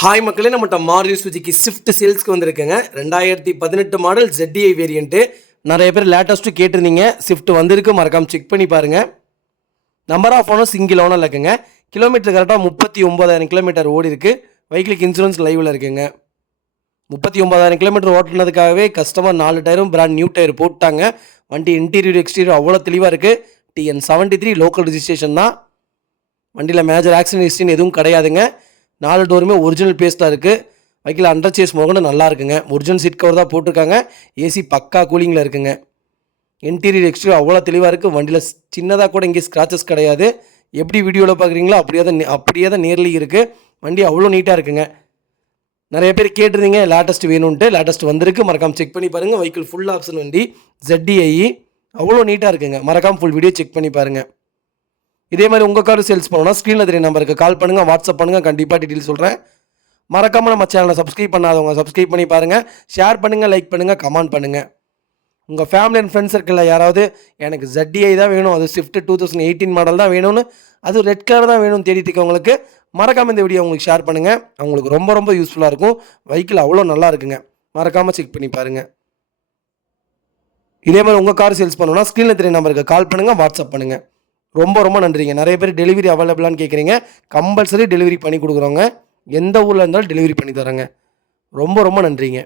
Hi மக்களே, நம்மகிட்ட Maruti Suzuki Swift சேல்ஸ்க்கு வந்திருக்குங்க. 2018 மாடல் ZDI வேரியண்ட்டு. நிறைய பேர் லேட்டஸ்ட்டு கேட்டிருந்தீங்க. ஸ்விஃப்ட் வந்திருக்கு, மறக்காமல் செக் பண்ணி பாருங்கள். Number of owner single owner இருக்குங்க. கிலோமீட்டர் கரெக்டாக 39,000 கிலோமீட்டர் ஓடி இருக்குது. வெஹிக்கிளுக்கு இன்சூரன்ஸ் லைவில் இருக்குங்க. 39,000 கிலோமீட்டர் ஓட்டுனதுக்காகவே கஸ்டமர் 4 டயரும் பிராண்ட் நியூ டயர் போட்டாங்க. வண்டி இன்டீரியர் எக்ஸ்டீரியர் அவ்வளோ தெளிவாக இருக்குது. TN73 லோக்கல் ரிஜிஸ்ட்ரேஷன் தான். வண்டியில் மேஜர் ஆக்சிடென்ட் ஹிஸ்ட்ரின்னு எதுவும் கிடையாதுங்க. 4 டோருமே ஒரிஜினல் பேஸ்ட்டாக இருக்குது. வைக்கில் அண்டர் சேஸ் மோகன நல்லா இருக்குங்க. ஒரிஜினல் சீட் கவர் தான் போட்டிருக்காங்க. ஏசி பக்கா கூலிங்கில் இருக்குங்க. இன்டீரியர் எக்ஸ்டீரியர் அவ்வளோ தெளிவாக இருக்குது. வண்டியில் சின்னதாக கூட இங்கே ஸ்க்ராச்சஸ் கிடையாது. எப்படி வீடியோவில் பார்க்குறீங்களோ அப்படியே தான் நேர்லேயும் இருக்குது. வண்டி அவ்வளோ நீட்டாக இருக்குங்க. நிறைய பேர் கேட்டிருந்தீங்க லேட்டஸ்ட் வேணும்ன்ட்டு. லேட்டஸ்ட் வந்திருக்கு, மறக்காமல் செக் பண்ணி பாருங்கள். வெஹிக்கிள் ஃபுல் ஆப்ஷன் வண்டி ZDI அவ்வளோ நீட்டாக இருக்குங்க. மறக்காமல் ஃபுல் வீடியோ செக் பண்ணி பாருங்கள். இதே மாதிரி உங்கள் கார் சேல்ஸ் பண்ணணும்னா ஸ்க்ரீனில் தெரிய நம்பருக்கு கால் பண்ணுங்கள், வாட்ஸ்அப் பண்ணுங்கள். கண்டிப்பாக டீட்டெயில் சொல்கிறேன். மறக்காமல் நம்ம சேனலை சப்ஸ்கிரைப் பண்ணாதவங்க சப்ஸ்கிரைப் பண்ணி பாருங்கள். ஷேர் பண்ணுங்கள், லைக் பண்ணுங்கள், கமெண்ட் பண்ணுங்கள். உங்கள் ஃபேமிலி அண்ட் ஃப்ரெண்ட்ஸ் சர்க்கிளில் யாராவது எனக்கு ZDI தான் வேணும், அது ஸ்விஃப்ட் 2018 மாடல் தான் வேணும்னு, அது ரெட் கலர் தான் வேணும்னு தேடிட்டு இருக்கவங்களுக்கு மறக்காமல் இந்த வீடியோ உங்களுக்கு ஷேர் பண்ணுங்கள். அவங்களுக்கு ரொம்ப ரொம்ப யூஸ்ஃபுல்லாக இருக்கும். வெஹிக்கிள் அவ்வளோ நல்லா இருக்குங்க. மறக்காமல் செக் பண்ணி பாருங்கள். இதே மாதிரி உங்கள் கார் சேல்ஸ் பண்ணணும்னா ஸ்க்ரீனில் தெரிய நம்பருக்கு கால் பண்ணுங்கள், வாட்ஸ்அப் பண்ணுங்கள். ரொம்ப ரொம்ப நன்றிங்க. நிறைய பேர் டெலிவரி அவைலபிளான்னு கேட்குறீங்க. கம்பல்சரி டெலிவரி பண்ணி கொடுக்குறோங்க. எந்த ஊரில் இருந்தாலும் டெலிவரி பண்ணி தரோங்க. ரொம்ப ரொம்ப நன்றிங்க.